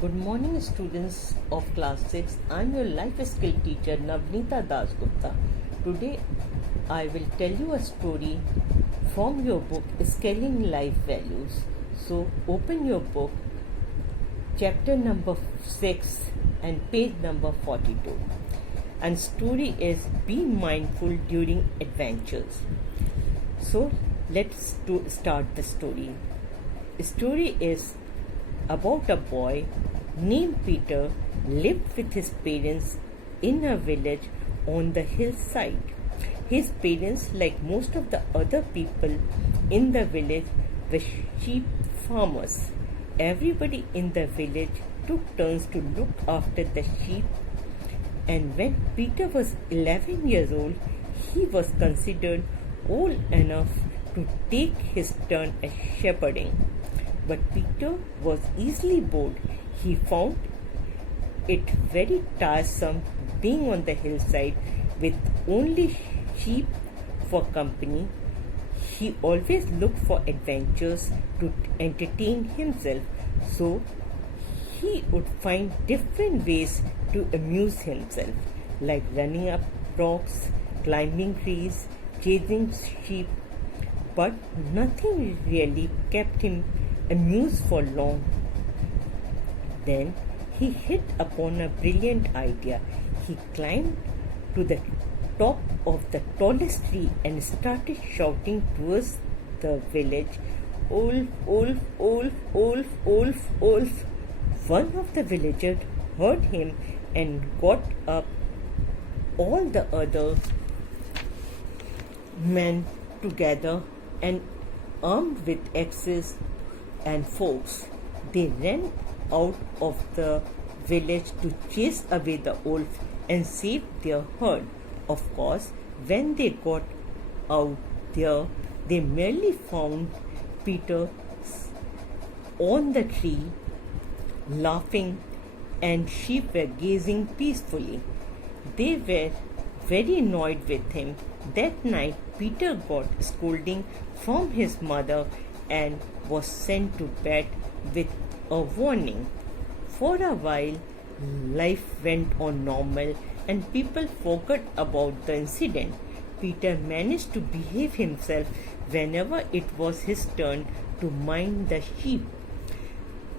Good morning, students of class 6. I'm your life skill teacher Navneeta Dasgupta. Today, I will tell you a story from your book Scaling Life Values. So, open your book, chapter number 6 and page number 42. And story is Be Mindful During Adventures. So, let's start the story. The story is about a boy named Peter lived with his parents in a village on the hillside. His parents, like most of the other people in the village, were sheep farmers. Everybody in the village took turns to look after the sheep, and when Peter was 11 years old, he was considered old enough to take his turn at shepherding. But Peter was easily bored. He found it very tiresome being on the hillside with only sheep for company. He always looked for adventures to entertain himself, so he would find different ways to amuse himself, like running up rocks, climbing trees, chasing sheep. But nothing really kept him amused for long. Then he hit upon a brilliant idea. He climbed to the top of the tallest tree and started shouting towards the village, "Wolf, wolf, wolf, wolf, wolf, wolf." One of the villagers heard him and got up. All the other men together and armed with axes and forks, they ran out of the village to chase away the wolf and save their herd. Of course, when they got out there, they merely found Peter on the tree, laughing, and sheep were gazing peacefully. They were very annoyed with him. That night, Peter got scolding from his mother and was sent to bed with a warning. For a while, life went on normal and people forgot about the incident. Peter managed to behave himself whenever it was his turn to mind the sheep,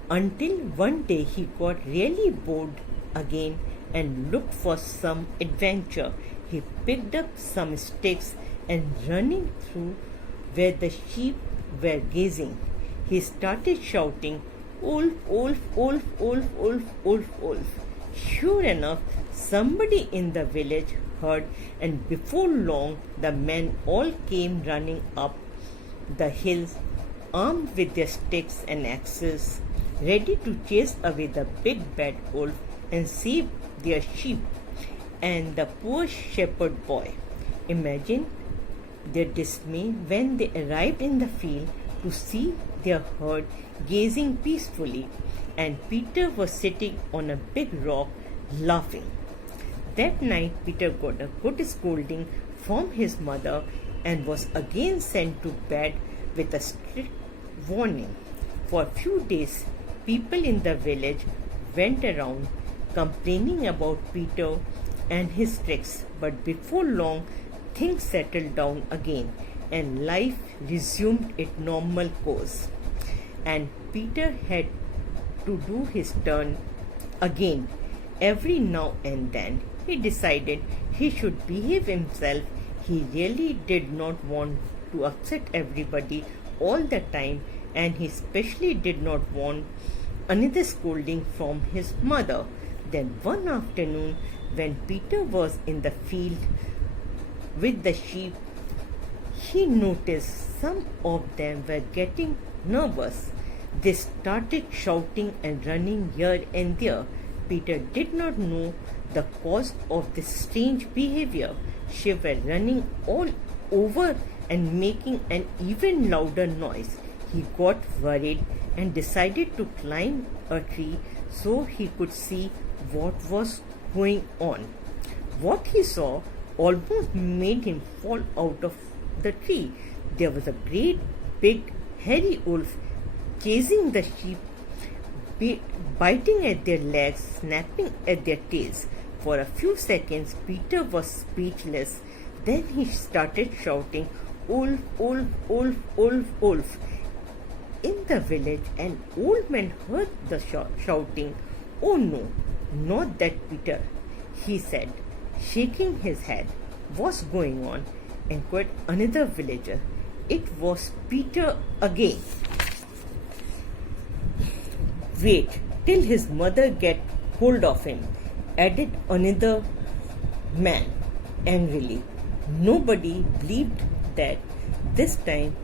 until one day he got really bored again and looked for some adventure. He picked up some sticks and running through where the sheep were gazing, he started shouting, "Wolf, wolf, wolf, wolf, wolf, wolf, wolf." Sure enough, somebody in the village heard, and before long the men all came running up the hills, armed with their sticks and axes, ready to chase away the big bad wolf and save their sheep and the poor shepherd boy. Imagine their dismay when they arrived in the field to see their herd gazing peacefully, and Peter was sitting on a big rock laughing. That night, Peter got a good scolding from his mother and was again sent to bed with a strict warning. For a few days, people in the village went around complaining about Peter and his tricks, but before long, things settled down again and life resumed its normal course. And Peter had to do his turn again. Every now and then he decided he should behave himself. He really did not want to upset everybody all the time, and he especially did not want another scolding from his mother. Then one afternoon, when Peter was in the field with the sheep, he noticed some of them were getting nervous. They started shouting and running here and there. Peter did not know the cause of this strange behavior. Sheep were running all over and making an even louder noise. He got worried and decided to climb a tree so he could see what was going on. What he saw almost made him fall out of the tree. There was a great big hairy wolf chasing the sheep biting at their legs, snapping at their tails. For a few seconds, Peter was speechless. Then he started shouting, "Wolf, wolf, wolf, wolf, wolf." In the village, an old man heard the shouting. "Oh no, not that Peter," he said, shaking his head. "What's going on?" inquired another villager. It was Peter again. "Wait till his mother get hold of him," added another man angrily. Nobody believed that this time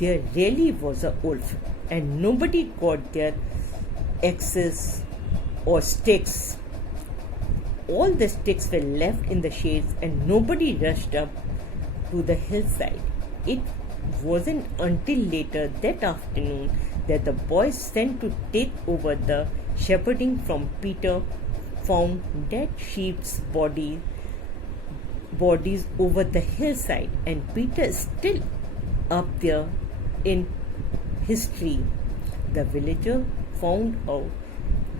there really was a wolf, and nobody got their axes or sticks. All the sticks were left in the shades, and nobody rushed up to the hillside. It wasn't until later that afternoon that the boys sent to take over the shepherding from Peter found dead sheep's bodies over the hillside, and Peter is still up there in his tree. The villager found out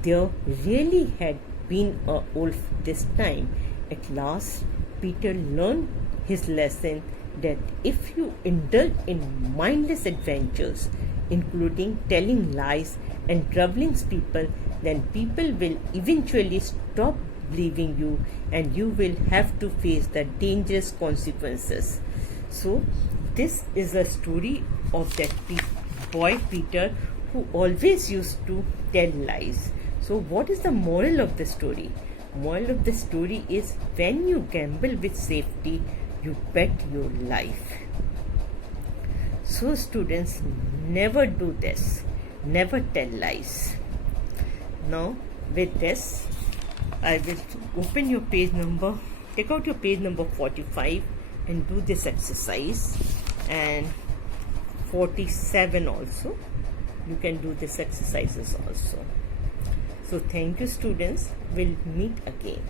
there really had been a wolf this time. At last, Peter learned his lesson that if you indulge in mindless adventures, including telling lies and troubling people, then people will eventually stop believing you, and you will have to face the dangerous consequences. So, this is a story of that boy Peter who always used to tell lies. So, what is the moral of the story? Moral of the story is, when you gamble with safety, you bet your life. So, students, never do this. Never tell lies. Now, with this, I will open your page number, take out your page number 45 and do this exercise, and 47 also. You can do this exercises also. So, thank you, students. We'll meet again.